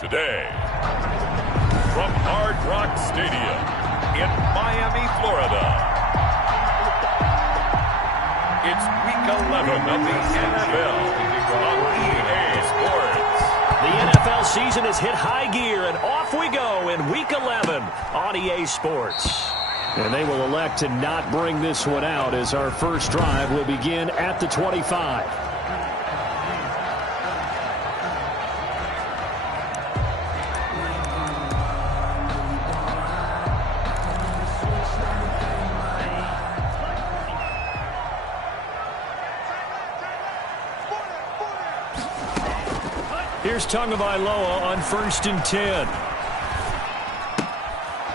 Today, from Hard Rock Stadium in Miami, Florida, it's Week 11 of the NFL on EA Sports. The NFL season has hit high gear, and off we go in Week 11 on EA Sports. And they will elect to not bring this one out as our first drive will begin at the 25. Here's Tagovailoa on 1st and 10.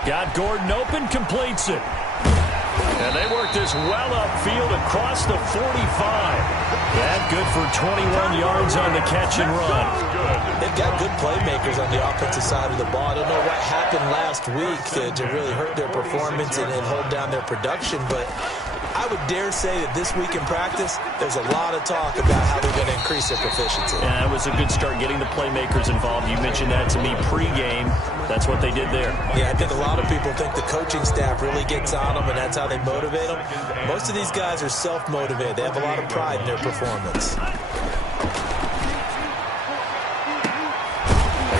Got Gordon open, completes it. And they work this well upfield across the 45. That good for 21 yards on the catch and run. They've got good playmakers on the offensive side of the ball. I don't know what happened last week to really hurt their performance and hold down their production, but I would dare say that this week in practice, there's a lot of talk about how they're going to increase their proficiency. Yeah, it was a good start getting the playmakers involved. You mentioned that to me pregame. That's what they did there. Yeah, I think a lot of people think the coaching staff really gets on them, and that's how they motivate them. Most of these guys are self-motivated. They have a lot of pride in their performance.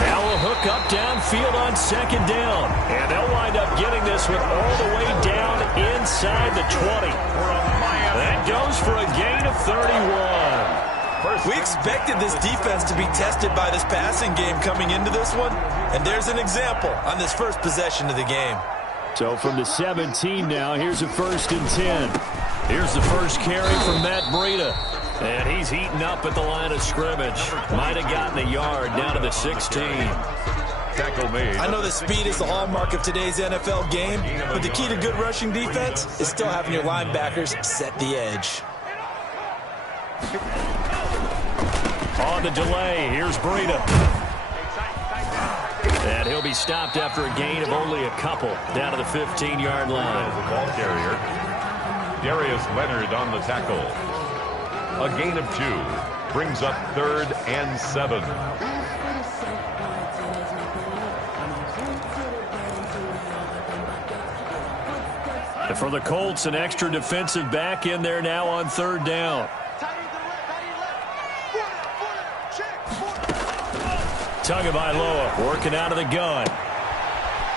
Now a hook up downfield on 2nd down. And they'll wind up getting this one all the way down inside the 20. That goes for a gain of 31. We expected this defense to be tested by this passing game coming into this one, and there's an example on this first possession of the game. So from the 17 now, here's a 1st and 10. Here's the first carry from Matt Breida. And he's heating up at the line of scrimmage. Might have gotten a yard down to the 16. Tackle made. I know that speed is the hallmark of today's NFL game, but the key to good rushing defense is still having your linebackers set the edge. On the delay, here's Breida. And he'll be stopped after a gain of only a couple down to the 15-yard line. The ball carrier, Darius Leonard on the tackle. A gain of 2 brings up 3rd and 7. For the Colts, an extra defensive back in there now on 3rd down. Tagovailoa working out of the gun.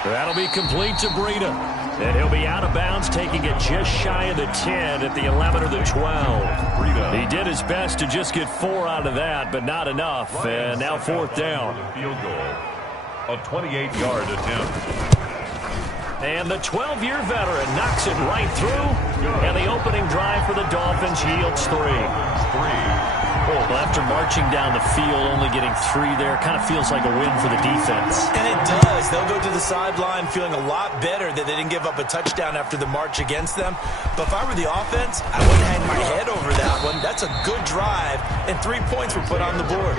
That'll be complete to Breida. And he'll be out of bounds, taking it just shy of the 10 at the 11 or the 12. He did his best to just get 4 out of that, but not enough. And now 4th down. Field goal. A 28-yard attempt. And the 12-year veteran knocks it right through. And the opening drive for the Dolphins yields 3. Well, after marching down the field, only getting 3 there, kind of feels like a win for the defense. And it does. They'll go to the sideline feeling a lot better that they didn't give up a touchdown after the march against them. But if I were the offense, I wouldn't hang my head over that one. That's a good drive, and 3 points were put on the board.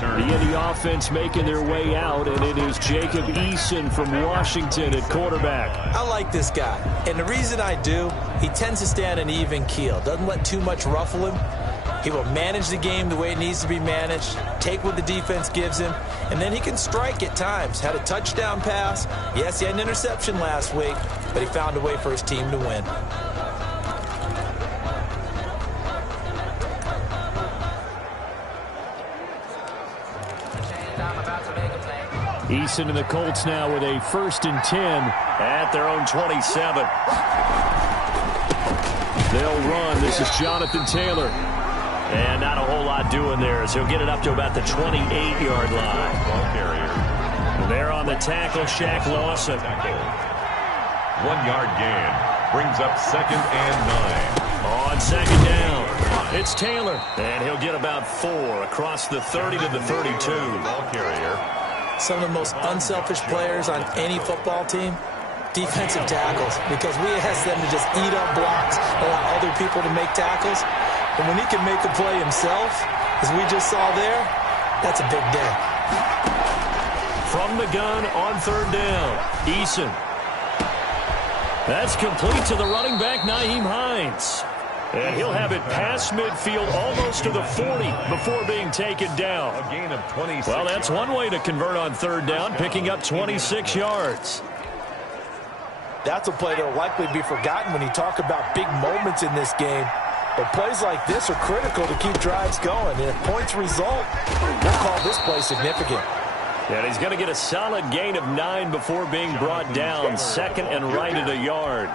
The Indy offense making their way out, and it is Jacob Eason from Washington at quarterback. I like this guy, and the reason I do, he tends to stay on an even keel. Doesn't let too much ruffle him. He will manage the game the way it needs to be managed, take what the defense gives him, and then he can strike at times. Had a touchdown pass. Yes, he had an interception last week, but he found a way for his team to win. Eason and the Colts now with a 1st and 10 at their own 27. They'll run. This is Jonathan Taylor. And not a whole lot doing there as he'll get it up to about the 28-yard line. Ball carrier. There on the tackle, Shaq Lawson. 1-yard gain brings up 2nd and 9. On 2nd down, it's Taylor. And he'll get about 4 across the 30 to the 32. Ball carrier. Some of the most unselfish players on any football team, defensive tackles, because we ask them to just eat up blocks, allow other people to make tackles. And when he can make a play himself, as we just saw there, that's a big day. From the gun on 3rd down, Eason. That's complete to the running back, Nyheim Hines. And he'll have it past midfield almost to the 40 before being taken down. A gain of 26. Well, that's one way to convert on third down, picking up 26 yards. That's a play that will likely be forgotten when you talk about big moments in this game. But plays like this are critical to keep drives going. And if points result, we'll call this play significant. And he's going to get a solid gain of 9 before being brought down. Second and right at a yard.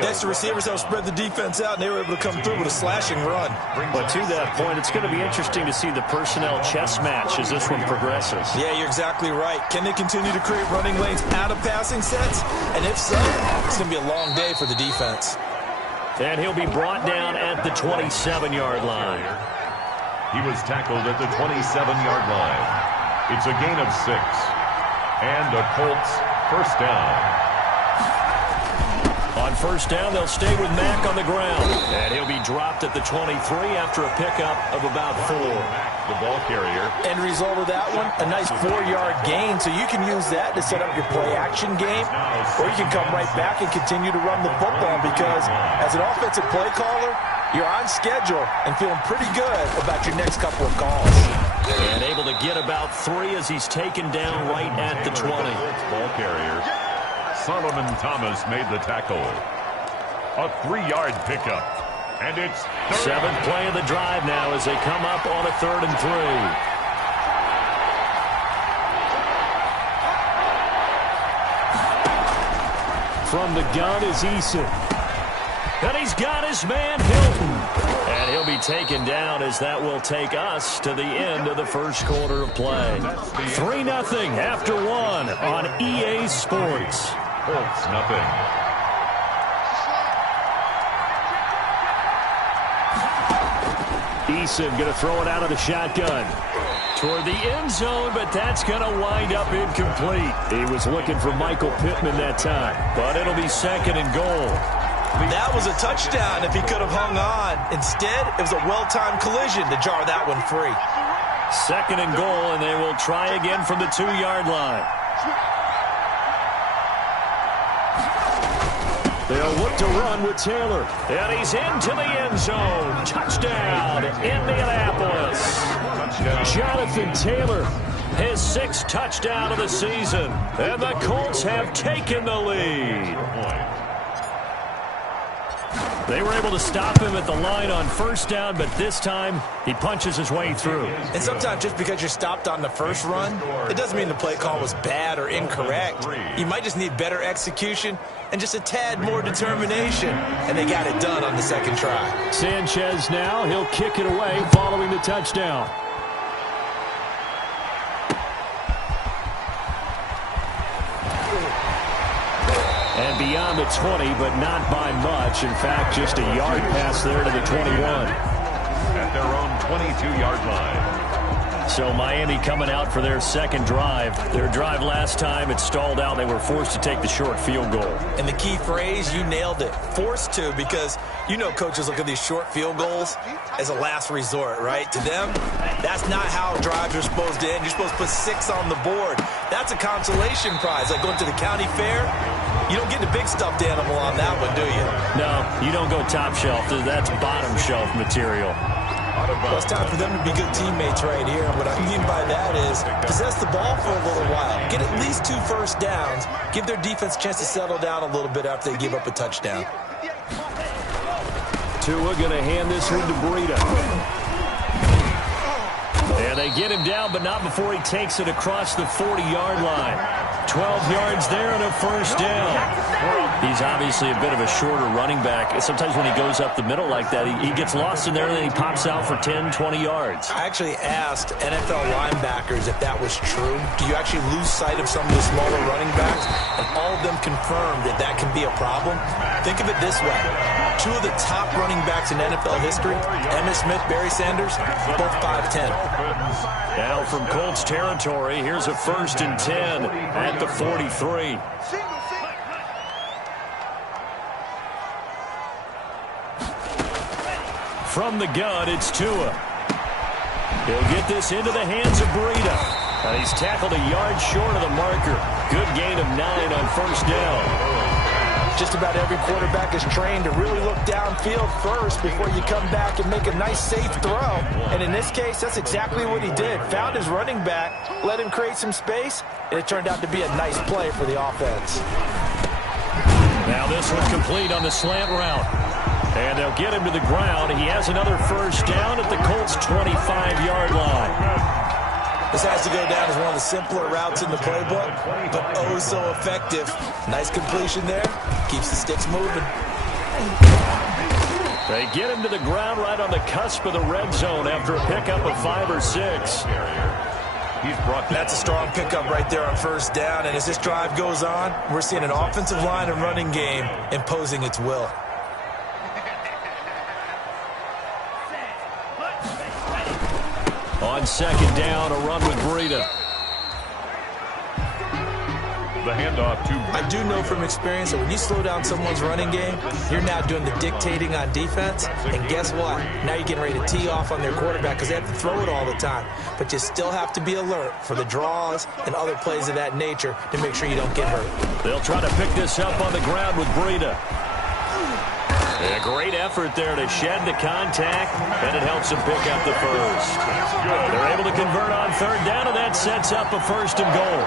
Next, the receivers have spread the defense out, and they were able to come through with a slashing run. But to that point, it's going to be interesting to see the personnel chess match as this one progresses. Yeah, you're exactly right. Can they continue to create running lanes out of passing sets? And if so, it's going to be a long day for the defense. And he'll be brought down at the 27-yard line. He was tackled at the 27-yard line. It's a gain of 6. And a Colts first down. On first down, they'll stay with Mack on the ground. And he'll be dropped at the 23 after a pickup of about 4. The ball carrier. End result of that one, a nice 4-yard gain. So you can use that to set up your play-action game. Or you can come right back and continue to run the football because as an offensive play caller, you're on schedule and feeling pretty good about your next couple of calls. And able to get about 3 as he's taken down right at the 20. Ball carrier. Solomon Thomas made the tackle. A 3-yard pickup. And it's 7th play of the drive now as they come up on a 3rd and 3. From the gun is Eason. And he's got his man, Hilton. And he'll be taken down as that will take us to the end of the first quarter of play. 3-0 after 1 on EA Sports. Colts nothing. Eason going to throw it out of the shotgun toward the end zone, but that's going to wind up incomplete. He was looking for Michael Pittman that time, but it'll be 2nd and goal. That was a touchdown if he could have hung on. Instead, it was a well-timed collision to jar that one free. 2nd and goal, and they will try again from the 2-yard line. They'll look to run with Taylor. And he's into the end zone. Touchdown, Indianapolis. Jonathan Taylor, his 6th touchdown of the season. And the Colts have taken the lead. They were able to stop him at the line on first down, but this time he punches his way through. And sometimes just because you're stopped on the first run, it doesn't mean the play call was bad or incorrect. You might just need better execution and just a tad more determination. And they got it done on the 2nd try. Sanchez now, he'll kick it away following the touchdown. And beyond the 20, but not by much. In fact, just a yard pass there to the 21. At their own 22-yard line. So Miami coming out for their 2nd drive. Their drive last time, it stalled out. They were forced to take the short field goal. And the key phrase, you nailed it. Forced to, because you know coaches look at these short field goals as a last resort, right? To them, that's not how drives are supposed to end. You're supposed to put 6 on the board. That's a consolation prize. Like going to the county fair, you don't get the big stuffed animal on that one, do you? No, you don't go top shelf. That's bottom shelf material. Well, it's time for them to be good teammates right here. And what I mean by that is possess the ball for a little while. Get at least 2 first downs. Give their defense a chance to settle down a little bit after they give up a touchdown. Tua going to hand this one to Breida. And they get him down, but not before he takes it across the 40-yard line. 12 yards there and a first down. He's obviously a bit of a shorter running back. Sometimes when he goes up the middle like that, he gets lost in there and then he pops out for 10, 20 yards. I actually asked NFL linebackers if that was true. Do you actually lose sight of some of the smaller running backs? And all of them confirmed that that can be a problem. Think of it this way. 2 of the top running backs in NFL history, Emmitt Smith, Barry Sanders, both 5'10". Now from Colts territory, here's a 1st and 10 at the 43. From the gun, it's Tua. He'll get this into the hands of Breida. And he's tackled a yard short of the marker. Good gain of 9 on first down. Just about every quarterback is trained to really look downfield first before you come back and make a nice, safe throw. And in this case, that's exactly what he did. Found his running back, let him create some space, and it turned out to be a nice play for the offense. Now this one complete on the slant route. And they'll get him to the ground. He has another first down at the Colts' 25-yard line. This has to go down as one of the simpler routes in the playbook, but oh so effective. Nice completion there. Keeps the sticks moving. They get him to the ground right on the cusp of the red zone after a pickup of 5 or 6. That's a strong pickup right there on first down, and as this drive goes on, we're seeing an offensive line and running game imposing its will. On second down, a run with Breida. The handoff to... I do know from experience that when you slow down someone's running game, you're now doing the dictating on defense. And guess what? Now you're getting ready to tee off on their quarterback because they have to throw it all the time. But you still have to be alert for the draws and other plays of that nature to make sure you don't get hurt. They'll try to pick this up on the ground with Breida. A great effort there to shed the contact, and it helps them pick up the first. They're able to convert on third down, and that sets up a 1st and goal.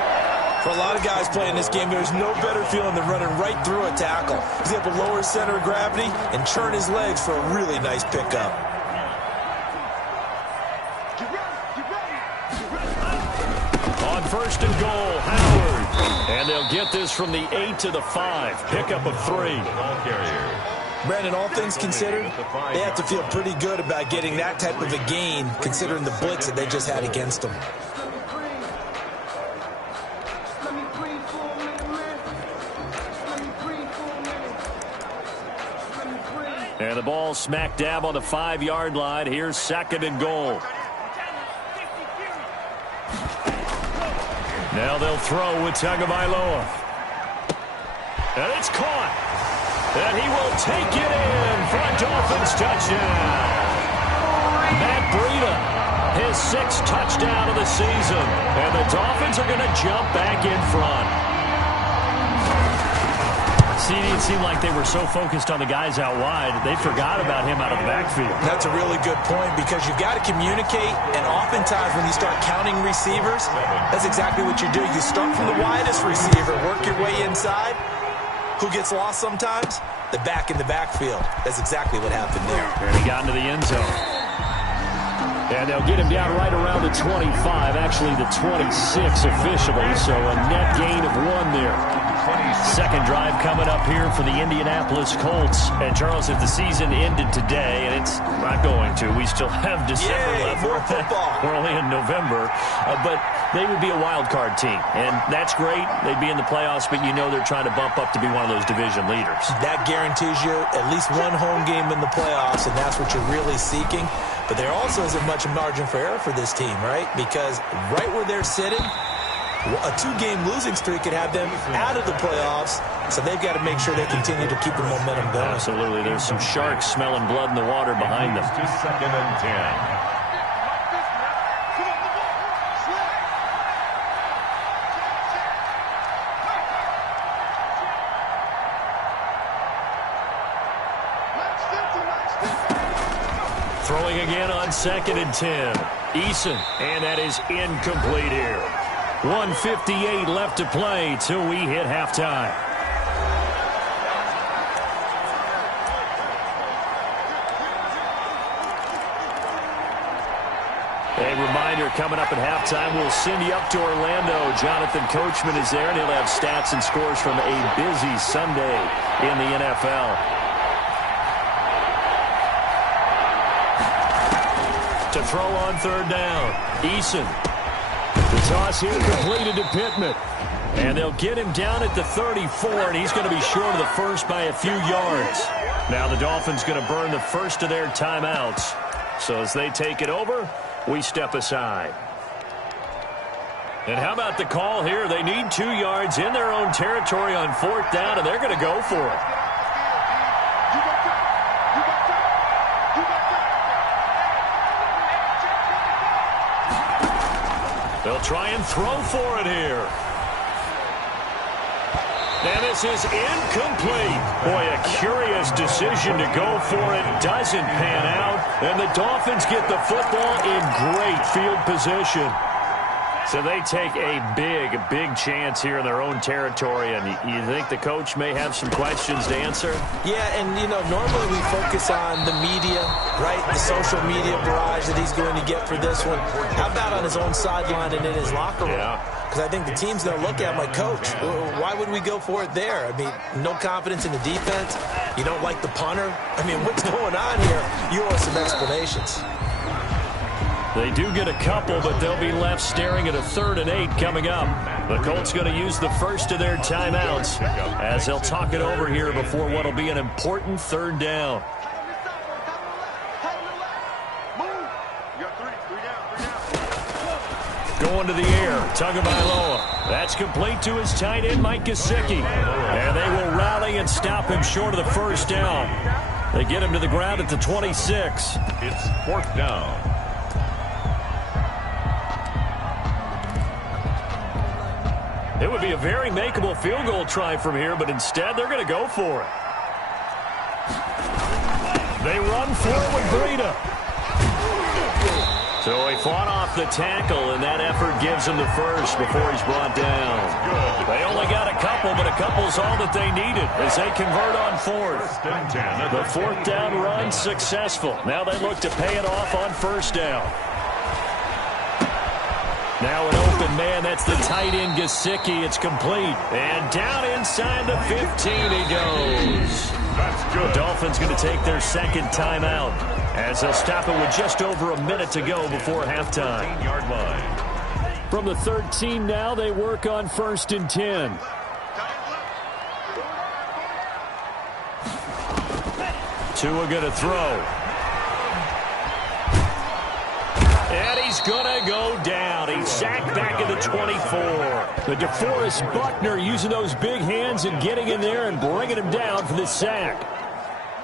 For a lot of guys playing this game, there's no better feeling than running right through a tackle. He's able to lower his center of gravity and churn his legs for a really nice pickup. On 1st and goal, Howard. And they'll get this from the 8 to the 5. Pickup of 3. Brandon, all things considered, they have to feel pretty good about getting that type of a gain considering the blitz that they just had against them. And the ball smack dab on the 5-yard line. Here's 2nd and goal. Now they'll throw with Tagovailoa. And it's caught. And he will take it in for a Dolphins touchdown. Matt Breida, his 6th touchdown of the season. And the Dolphins are going to jump back in front. See, it seemed like they were so focused on the guys out wide, they forgot about him out of the backfield. That's a really good point because you've got to communicate, and oftentimes when you start counting receivers, that's exactly what you do. You start from the widest receiver, work your way inside. Who gets lost sometimes? The back in the backfield. That's exactly what happened there. And he got into the end zone. And they'll get him down right around the 25, actually the 26 officially, so a net gain of 1 there. 2nd drive coming up here for the Indianapolis Colts. And, Charles, if the season ended today, and it's not going to, we still have December left. More football. We're only in November. But they would be a wild card team. And that's great. They'd be in the playoffs, but you know they're trying to bump up to be one of those division leaders. That guarantees you at least 1 home game in the playoffs, and that's what you're really seeking. But there also isn't much margin for error for this team, right? Because right where they're sitting, a 2-game losing streak could have them out of the playoffs, so they've got to make sure they continue to keep the momentum going. Absolutely. There's some sharks smelling blood in the water behind them. 2nd and 10. Throwing again on 2nd and 10. Eason, and that is incomplete here. 1:58 left to play till we hit halftime. A reminder, coming up at halftime, we'll send you up to Orlando. Jonathan Coachman is there, and he'll have stats and scores from a busy Sunday in the NFL. To throw on 3rd down, Eason. The toss here completed to Pittman. And they'll get him down at the 34, and he's going to be short of the first by a few yards. Now the Dolphins going to burn the first of their timeouts. So as they take it over, we step aside. And how about the call here? They need 2 yards in their own territory on 4th down, and they're going to go for it. They'll try and throw for it here. And this is incomplete. Boy, a curious decision to go for it. Doesn't pan out. And the Dolphins get the football in great field position. So they take a big chance here in their own territory. And you think the coach may have some questions to answer? Yeah, and, normally we focus on the media, right? The social media barrage that he's going to get for this one. How about on his own sideline and in his locker room? Yeah. Because I think the team's going to look at my coach. Why would we go for it there? I mean, no confidence in the defense. You don't like the punter. I mean, what's going on here? You owe us some explanations. They do get a couple, but they'll be left staring at a 3rd and 8 coming up. The Colts going to use the first of their timeouts as they'll talk it over here before what will be an important 3rd down. Going to the air, Tagovailoa. That's complete to his tight end, Mike Gesicki. And they will rally and stop him short of the first down. They get him to the ground at the 26. It's 4th down. It would be a very makeable field goal try from here, but instead they're going to go for it. They run forward, Breida. So he fought off the tackle, and that effort gives him the first before he's brought down. They only got a couple, but a couple's all that they needed as they convert on 4th. The 4th down run successful. Now they look to pay it off on 1st down. Now an open man, that's the tight end Gesicki. It's complete. And down inside the 15 he goes. That's good. The Dolphins going to take their 2nd timeout as they'll stop it with just over a minute to go before halftime. 15-yard line. From the 13 now, they work on 1st and 10. Tua going to throw. And he's going to go down. He's sacked back at the 24. The DeForest Buckner using those big hands and getting in there and bringing him down for the sack.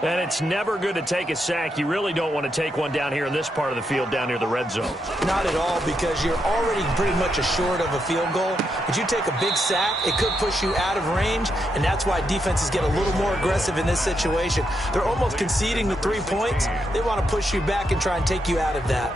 And it's never good to take a sack. You really don't want to take one down here in this part of the field, down near the red zone. Not at all, because you're already pretty much assured of a field goal. But you take a big sack, it could push you out of range, and that's why defenses get a little more aggressive in this situation. They're almost conceding the 3 points. They want to push you back and try and take you out of that.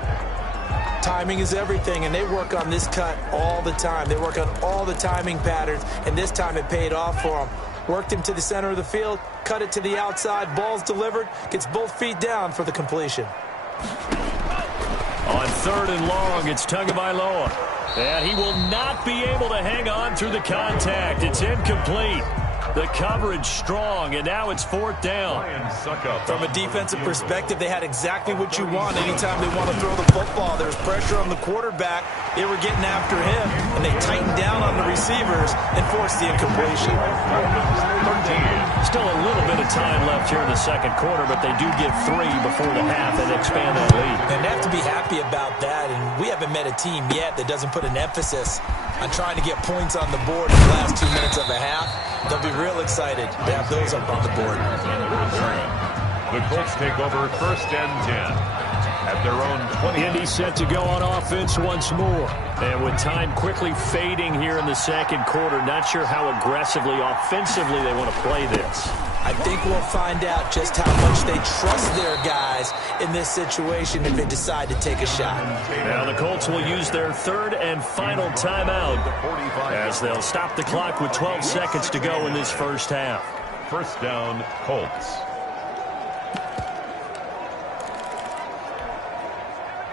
Timing is everything, and they work on this cut all the time. They work on all the timing patterns, and this time it paid off for them. Worked him to the center of the field, cut it to the outside, ball's delivered, gets both feet down for the completion. On 3rd and long, it's Tagovailoa. And he will not be able to hang on through the contact. It's incomplete. The coverage strong, and now it's 4th down. From a defensive perspective, they had exactly what you want anytime they want to throw the football. There was pressure on the quarterback. They were getting after him, and they tightened down on the receivers and forced the incompletion. Still a little bit of time left here in the 2nd quarter, but they do get 3 before the half and expand that lead. And they have to be happy about that, and we haven't met a team yet that doesn't put an emphasis on trying to get points on the board in the last 2 minutes of a half. They'll be real excited to have those up on the board. The Colts take over 1st and 10 at their own 20. Indy set to go on offense once more. And with time quickly fading here in the 2nd quarter, not sure how aggressively, offensively they want to play this. I think we'll find out just how much they trust their guys in this situation if they decide to take a shot. Now the Colts will use their 3rd and final timeout as they'll stop the clock with 12 seconds to go in this first half. 1st down, Colts.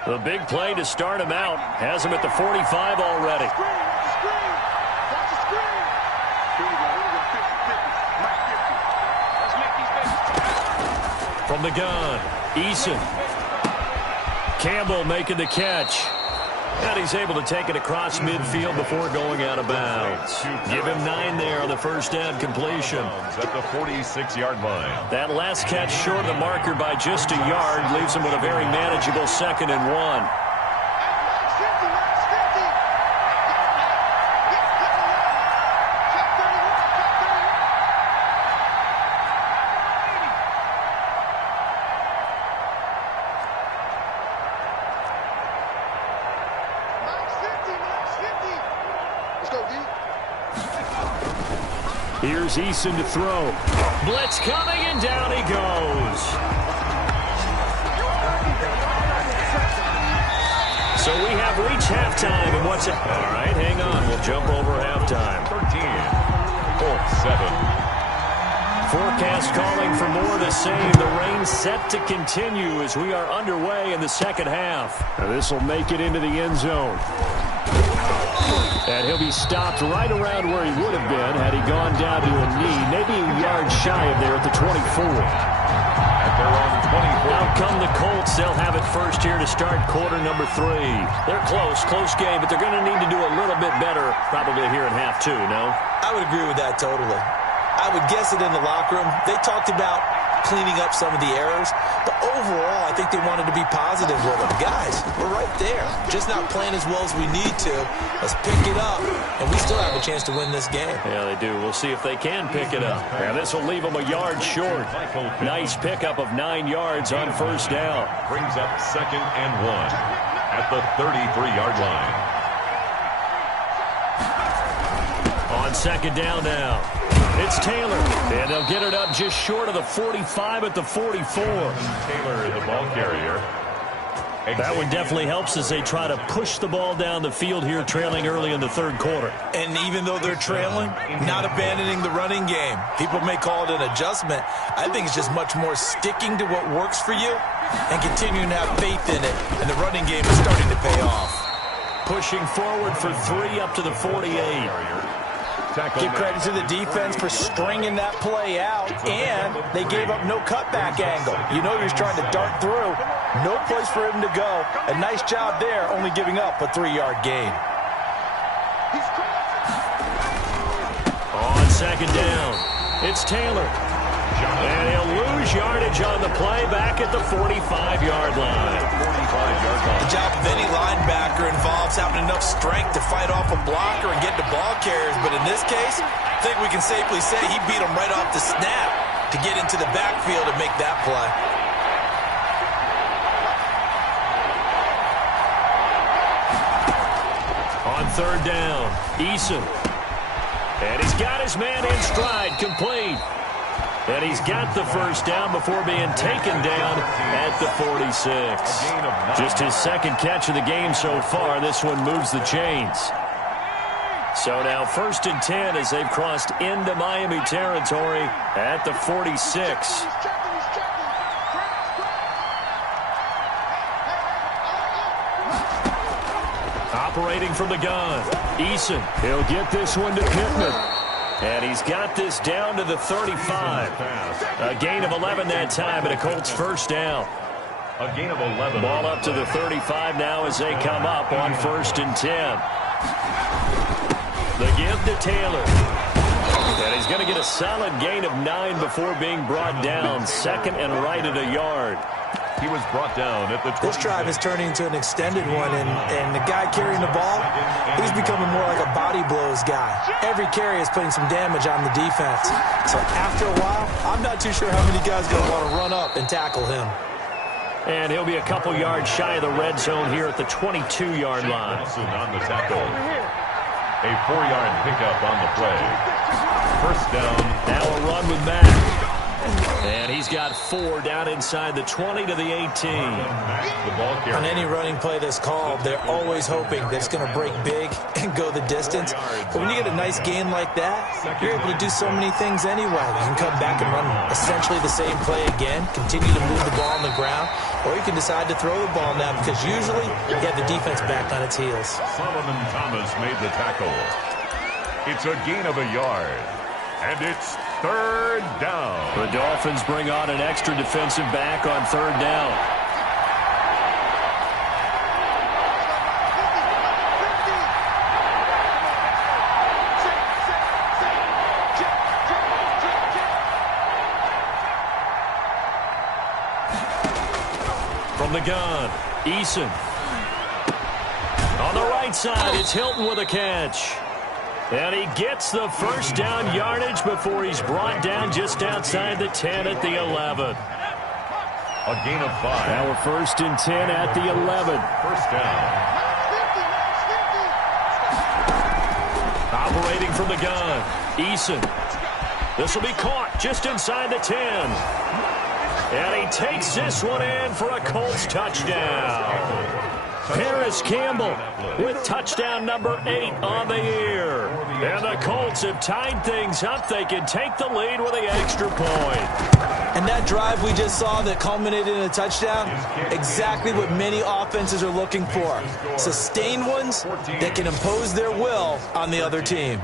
The big play to start him out has him at the 45 already. From the gun, Eason. Campbell making the catch. And he's able to take it across midfield before going out of bounds. Give him 9 there on the first down completion. At the 46-yard line. That last catch short of the marker by just a yard leaves him with a very manageable 2nd and 1. Here's Eason to throw. Blitz coming, and down he goes. So we have reached halftime, and what's it? All right, hang on. We'll jump over halftime. 13-7. Forecast calling for more of the same. The rain set to continue as we are underway in the second half. This will make it into the end zone. And he'll be stopped right around where he would have been had he gone down to a knee, maybe a yard shy of there at the 24. At their own 24. Out come the Colts. They'll have it first here to start quarter number 3. They're close game, but they're going to need to do a little bit better probably here in half 2, no? I would agree with that totally. I would guess it in the locker room. They talked about cleaning up some of the errors, but overall, I think they wanted to be positive with them. Guys, we're right there. Just not playing as well as we need to. Let's pick it up, and we still have a chance to win this game. Yeah, they do. We'll see if they can pick it up. And this will leave them a yard short. Nice pickup of 9 yards on first down. Brings up 2nd and 1 at the 33-yard line. On second down now. It's Taylor, and they'll get it up just short of the 45 at the 44. Taylor, the ball carrier. That one definitely helps as they try to push the ball down the field here, trailing early in the third quarter. And even though they're trailing, not abandoning the running game. People may call it an adjustment. I think it's just much more sticking to what works for you and continuing to have faith in it. And the running game is starting to pay off. Pushing forward for 3 up to the 48. Give credit to the defense for stringing that play out, and they gave up no cutback angle. You know he was trying to dart through. No place for him to go. A nice job there, only giving up a 3-yard gain. On second down, it's Taylor. And he'll lose yardage on the play back at the 45-yard line. The job of any linebacker involves having enough strength to fight off a blocker and get to ball carriers. But in this case, I think we can safely say he beat him right off the snap to get into the backfield and make that play. On third down, Eason. And he's got his man in stride, complete. And he's got the first down before being taken down at the 46. Just his second catch of the game so far. This one moves the chains. So now 1st and 10 as they've crossed into Miami territory at the 46. Operating from the gun, Eason. He'll get this one to Pittman. And he's got this down to the 35. A gain of 11 that time, and a Colts first down. A gain of 11. Ball up to the 35 now as they come up on 1st and 10. The give to Taylor. And he's going to get a solid gain of 9 before being brought down. 2nd and right at a yard. He was brought down at the 20. This drive is turning into an extended one, and the guy carrying the ball, he's becoming more like a body blows guy. Every carry is putting some damage on the defense. So after a while, I'm not too sure how many guys are going to want to run up and tackle him. And he'll be a couple yards shy of the red zone here at the 22-yard line. Nelson on the tackle. A 4-yard pickup on the play. First down. Now a run with Mack. And he's got 4 down inside the 20 to the 18. On any running play that's called, they're always hoping that it's going to break big and go the distance. But when you get a nice gain like that, you're able to do so many things anyway. You can come back and run essentially the same play again, continue to move the ball on the ground, or you can decide to throw the ball now because usually you have the defense back on its heels. Solomon Thomas made the tackle. It's a gain of a yard. And it's 3rd down. The Dolphins bring on an extra defensive back on 3rd down. From the gun, Eason. On the right side, it's Hilton with a catch. And he gets the first down yardage before he's brought down just outside the 10 at the 11. A gain of 5. Now we're 1st and 10 at the 11. First down. Operating from the gun, Eason. This will be caught just inside the 10. And he takes this one in for a Colts touchdown. Paris Campbell with touchdown number 8 on the year. And the Colts have tied things up. They can take the lead with the extra point. And that drive we just saw that culminated in a touchdown, exactly what many offenses are looking for. Sustained ones that can impose their will on the other team.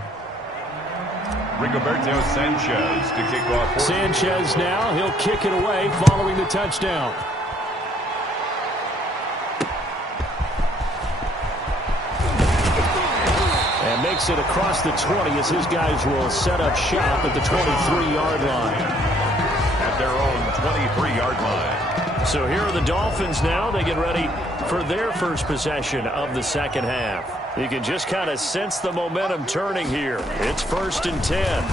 Rigoberto Sanchez to kick off. Sanchez now, he'll kick it away following the touchdown. And makes it across the 20 as his guys will set up shop at the 23-yard line. At their own 23-yard line. So here are the Dolphins now. They get ready for their first possession of the second half. You can just kind of sense the momentum turning here. It's 1st and 10.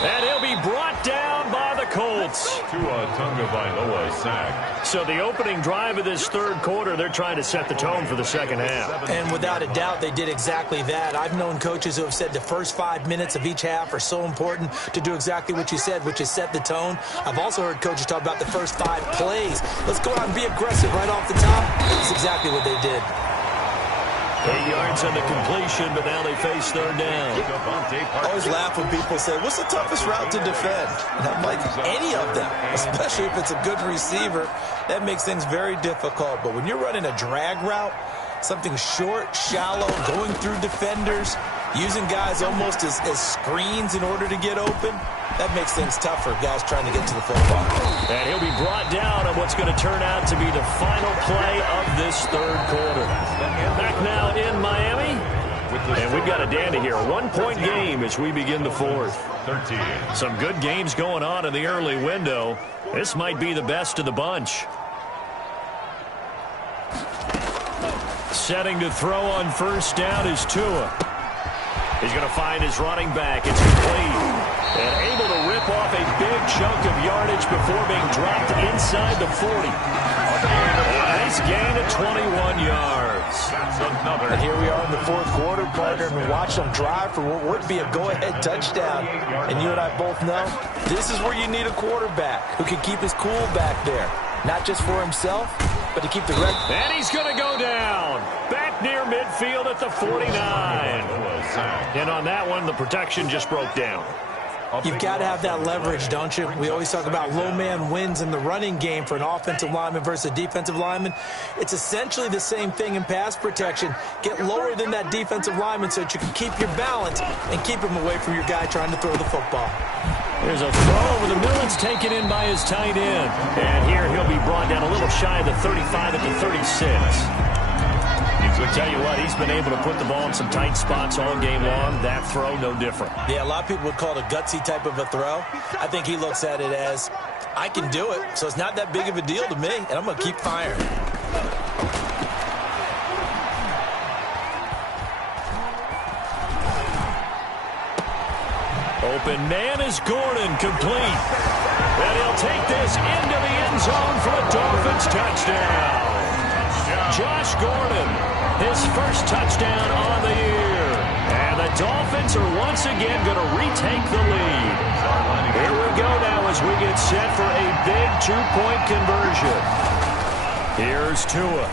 And he'll be brought down by the Colts. Tua Tagovailoa sack. So the opening drive of this third quarter, they're trying to set the tone for the second half. And without a doubt, they did exactly that. I've known coaches who have said the first 5 minutes of each half are so important to do exactly what you said, which is set the tone. I've also heard coaches talk about the first 5 plays. Let's go out and be aggressive right off the top. That's exactly what they did. 8 yards on the completion, but now they face third down. I always laugh when people say, what's the toughest route to defend? And I'm like, any of them, especially if it's a good receiver. That makes things very difficult. But when you're running a drag route, something short, shallow, going through defenders, using guys almost as screens in order to get open, that makes things tougher, guys trying to get to the football. And he'll be brought down on what's going to turn out to be the final play of this third quarter. Back now in Miami. And we've got a dandy here. A 1-point game as we begin the fourth. 13. Some good games going on in the early window. This might be the best of the bunch. Setting to throw on first down is Tua. He's going to find his running back. It's complete. And able to rip off a big chunk of yardage before being dropped inside the 40. A nice gain of 21 yards. And here we are in the fourth quarter, partner, and watch them drive for what would be a go-ahead touchdown. And you and I both know this is where you need a quarterback who can keep his cool back there. Not just for himself, but to keep the record. And he's going to go down. Back near midfield at the 49. And on that one, the protection just broke down. You've got to have that leverage, don't you? We always talk about low man wins in the running game for an offensive lineman versus a defensive lineman. It's essentially the same thing in pass protection. Get lower than that defensive lineman so that you can keep your balance and keep him away from your guy trying to throw the football. There's a throw over the middle. It's taken in by his tight end. And here he'll be brought down a little shy of the 35 at the 36. I tell you what, he's been able to put the ball in some tight spots all game long. That throw, no different. Yeah, a lot of people would call it a gutsy type of a throw. I think he looks at it as, I can do it, so it's not that big of a deal to me, and I'm going to keep firing. Open man is Gordon, complete. And he'll take this into the end zone for a Dolphins touchdown. Josh Gordon, his first touchdown on the year. And the Dolphins are once again going to retake the lead. Here we go now as we get set for a big two-point conversion. Here's Tua.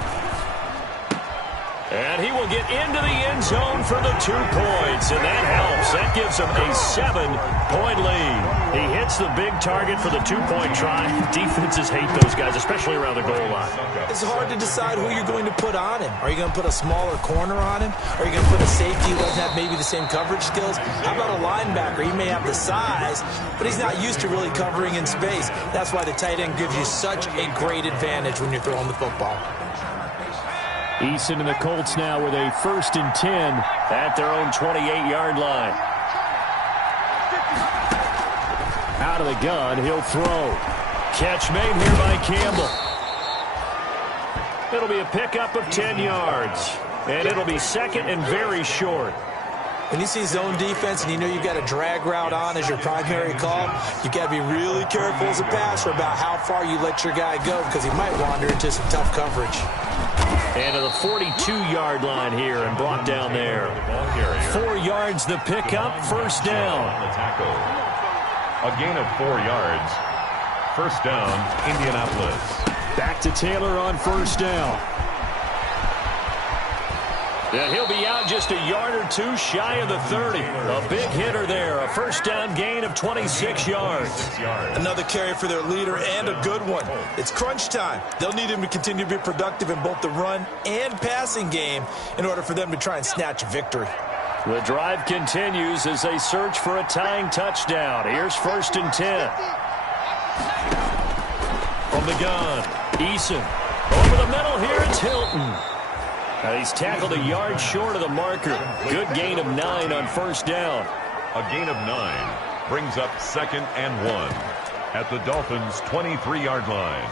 And he will get into the end zone for the 2 points, and that helps. That gives him a 7-point lead. He hits the big target for the 2-point try. Defenses hate those guys, especially around the goal line. It's hard to decide who you're going to put on him. Are you going to put a smaller corner on him? Are you going to put a safety who doesn't have maybe the same coverage skills? How about a linebacker? He may have the size, but he's not used to really covering in space. That's why the tight end gives you such a great advantage when you're throwing the football. Eason and the Colts now with a 1st and 10 at their own 28-yard line. Out of the gun, he'll throw. Catch made here by Campbell. It'll be a pickup of 10 yards. And it'll be second and very short. When you see zone defense and you know you've got a drag route on as your primary call, you've got to be really careful as a passer about how far you let your guy go because he might wander into some tough coverage. And to the 42-yard line here and brought down there. 4 yards the pickup, first down. A gain of 4 yards. First down, Indianapolis. Back to Taylor on first down. And he'll be out just a yard or two shy of the 30. A big hitter there. A first down gain of 26 yards. Another carry for their leader and a good one. It's crunch time. They'll need him to continue to be productive in both the run and passing game in order for them to try and snatch a victory. The drive continues as they search for a tying touchdown. Here's first and 10. From the gun, Eason. Over the middle, here it's Hilton. He's tackled a yard short of the marker. Good gain of 9 on first down. A gain of 9 brings up 2nd and 1 at the Dolphins' 23-yard line.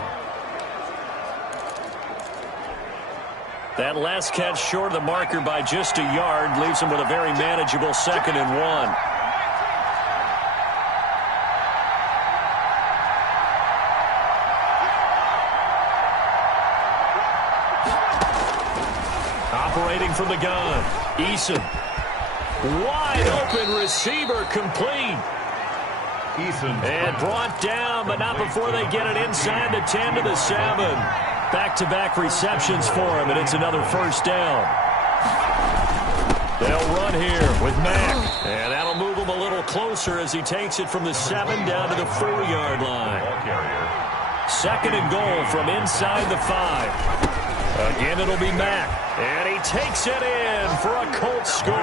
That last catch short of the marker by just a yard leaves him with a very manageable 2nd and 1. Operating from the gun, Eason. Wide open receiver complete. Eason. And brought down, but not before they get it inside the 10 to the 7. Back-to-back receptions for him, and it's another first down. They'll run here with Mack. And that'll move him a little closer as he takes it from the 7 down to the 4-yard line. 2nd and goal from inside the 5. Again, it'll be Mack. And he takes it in for a Colts score.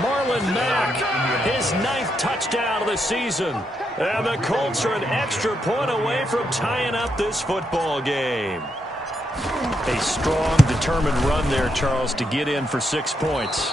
Marlon Mack, his 9th touchdown of the season. And the Colts are an extra point away from tying up this football game. A strong, determined run there, Charles, to get in for 6 points.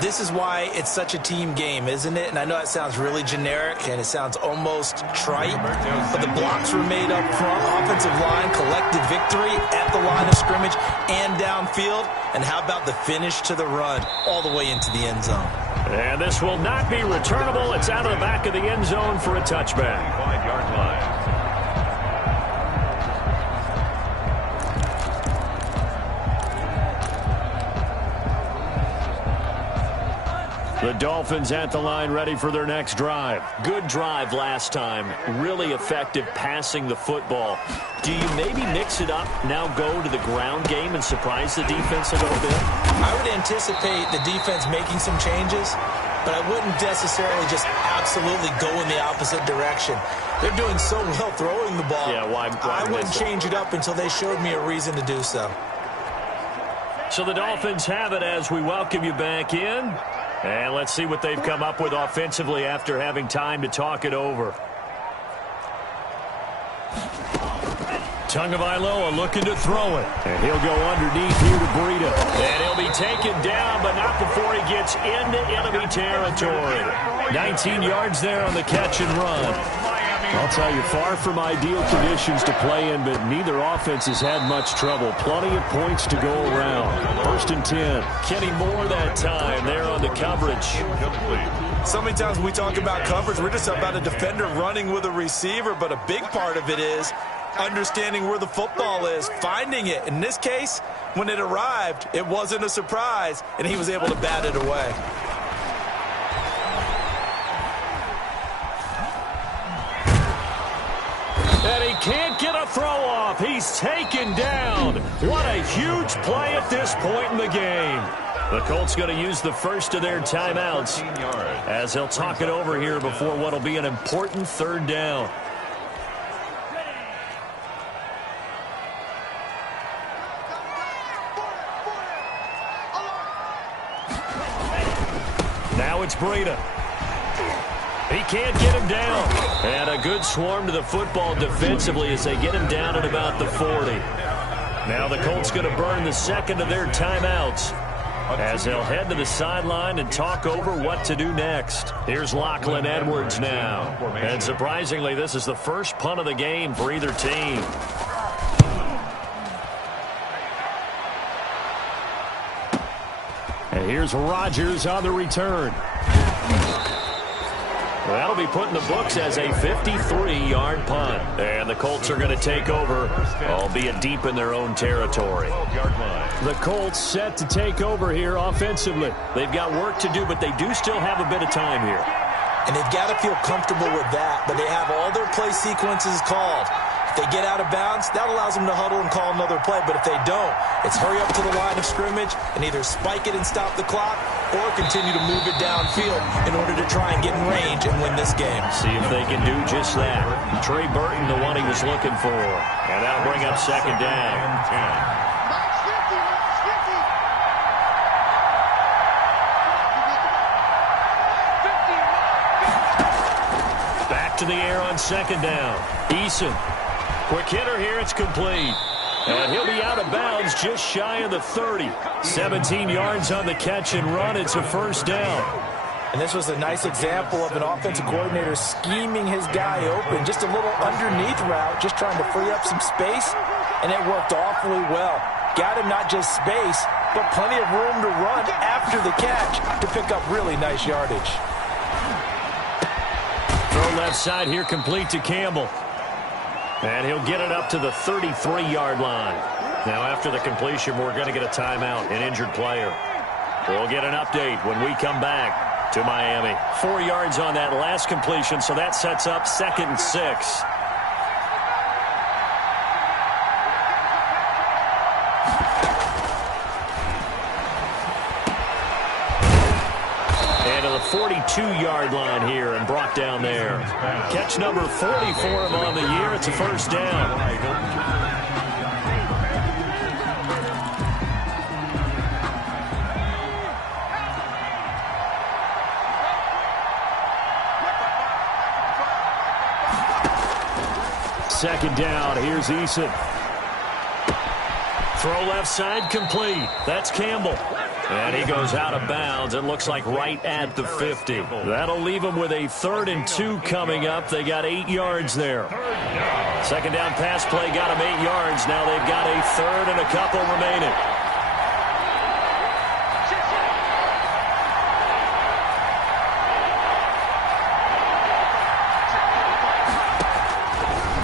This is why it's such a team game, isn't it? And I know it sounds really generic and it sounds almost trite, but the blocks were made up front, offensive line, collective victory at the line of scrimmage and downfield. And how about the finish to the run all the way into the end zone? And this will not be returnable. It's out of the back of the end zone for a touchback. 5-yard line. The Dolphins at the line ready for their next drive. Good drive last time. Really effective passing the football. Do you maybe mix it up, now go to the ground game and surprise the defense a little bit? I would anticipate the defense making some changes, but I wouldn't necessarily just absolutely go in the opposite direction. They're doing so well throwing the ball. Yeah, why I wouldn't change it up until they showed me a reason to do so. So the Dolphins have it as we welcome you back in. And let's see what they've come up with offensively after having time to talk it over. Tagovailoa looking to throw it. And he'll go underneath here to Breida. And he'll be taken down, but not before he gets into enemy territory. 19 yards there on the catch and run. I'll tell you, far from ideal conditions to play in, but neither offense has had much trouble. Plenty of points to go around. 1st and 10. Kenny Moore that time there on the coverage. So many times when we talk about coverage, we're just about a defender running with a receiver, but a big part of it is understanding where the football is, finding it. In this case, when it arrived, it wasn't a surprise, and he was able to bat it away. And he can't get a throw off. He's taken down. What a huge play at this point in the game. The Colts going to use the first of their timeouts as they'll talk it over here before what will be an important 3rd down. Now it's Breida. He can't get him down. And a good swarm to the football defensively as they get him down at about the 40. Now the Colts going to burn the 2nd of their timeouts as they'll head to the sideline and talk over what to do next. Here's Lachlan Edwards now. And surprisingly, this is the first punt of the game for either team. And here's Rodgers on the return. That'll be put in the books as a 53-yard punt. And the Colts are going to take over, albeit deep in their own territory. The Colts set to take over here offensively. They've got work to do, but they do still have a bit of time here. And they've got to feel comfortable with that, but they have all their play sequences called. If they get out of bounds, that allows them to huddle and call another play. But if they don't, it's hurry up to the line of scrimmage and either spike it and stop the clock or continue to move it downfield in order to try and get in range and win this game. See if they can do just that. Trey Burton, the one he was looking for. And that'll bring up second down. Back to the air on second down. Eason. Quick hitter here, it's complete. And he'll be out of bounds just shy of the 30. 17 yards on the catch and run. It's a first down. And this was a nice example of an offensive coordinator scheming his guy open. Just a little underneath route, just trying to free up some space. And it worked awfully well. Got him not just space, but plenty of room to run after the catch to pick up really nice yardage. Throw left side here, complete to Campbell. And he'll get it up to the 33-yard line. Now, after the completion, we're going to get a timeout, an injured player. We'll get an update when we come back to Miami. 4 yards on that last completion, so that sets up 2nd and 6. And to the 42-yard line here and brought down there. Catch number 40 for him on the year. It's a first down. Second down. Here's Eason. Throw left side, complete. That's Campbell. And he goes out of bounds. It looks like right at the 50. That'll leave him with a 3rd and 2 coming up. They got 8 yards there. Second down pass play got them 8 yards. Now they've got a 3rd and a couple remaining.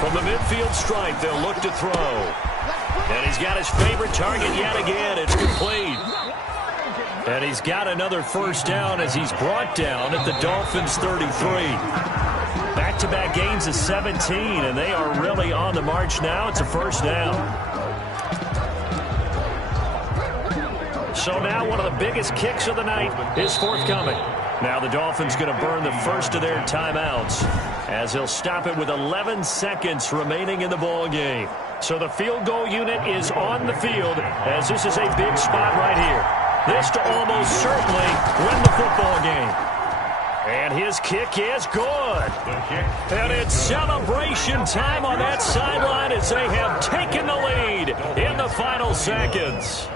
From the midfield stripe, they'll look to throw. And he's got his favorite target yet again. It's complete. And he's got another first down as he's brought down at the Dolphins' 33. Back-to-back gains of 17, and they are really on the march now. It's a first down. So now one of the biggest kicks of the night is forthcoming. Now the Dolphins going to burn the first of their timeouts as he'll stop it with 11 seconds remaining in the ball game. So the field goal unit is on the field as this is a big spot right here. This to almost certainly win the football game. And his kick is good. And it's celebration time on that sideline as they have taken the lead in the final seconds.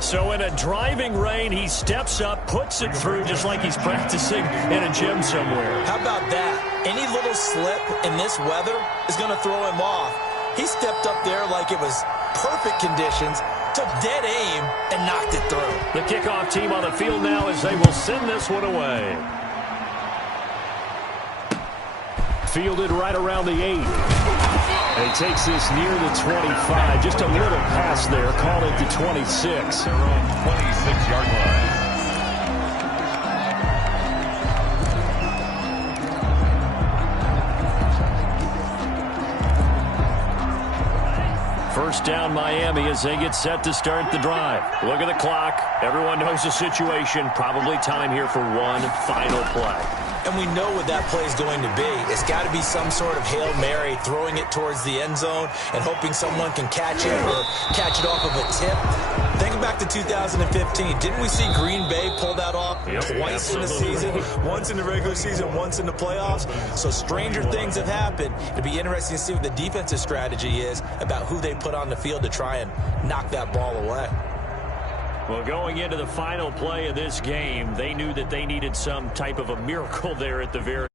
So in a driving rain, he steps up, puts it through just like he's practicing in a gym somewhere. How about that? Any little slip in this weather is going to throw him off. He stepped up there like it was perfect conditions, took dead aim, and knocked it through. The kickoff team on the field now as they will send this one away. fielded right around the 8. And he takes this near the 25. Just a little pass there. Call it the 26. Their own 26-yard line. First down Miami as they get set to start the drive. Look at the clock. Everyone knows the situation. Probably time here for one final play. And we know what that play is going to be. It's got to be some sort of Hail Mary, throwing it towards the end zone and hoping someone can catch it or catch it off of a tip. Think back to 2015. Didn't we see Green Bay pull that off twice in the season? Once in the regular season, once in the playoffs. So stranger things have happened. It'll be interesting to see what the defensive strategy is about who they put on the field to try and knock that ball away. Well, going into the final play of this game, they knew that they needed some type of a miracle there at the very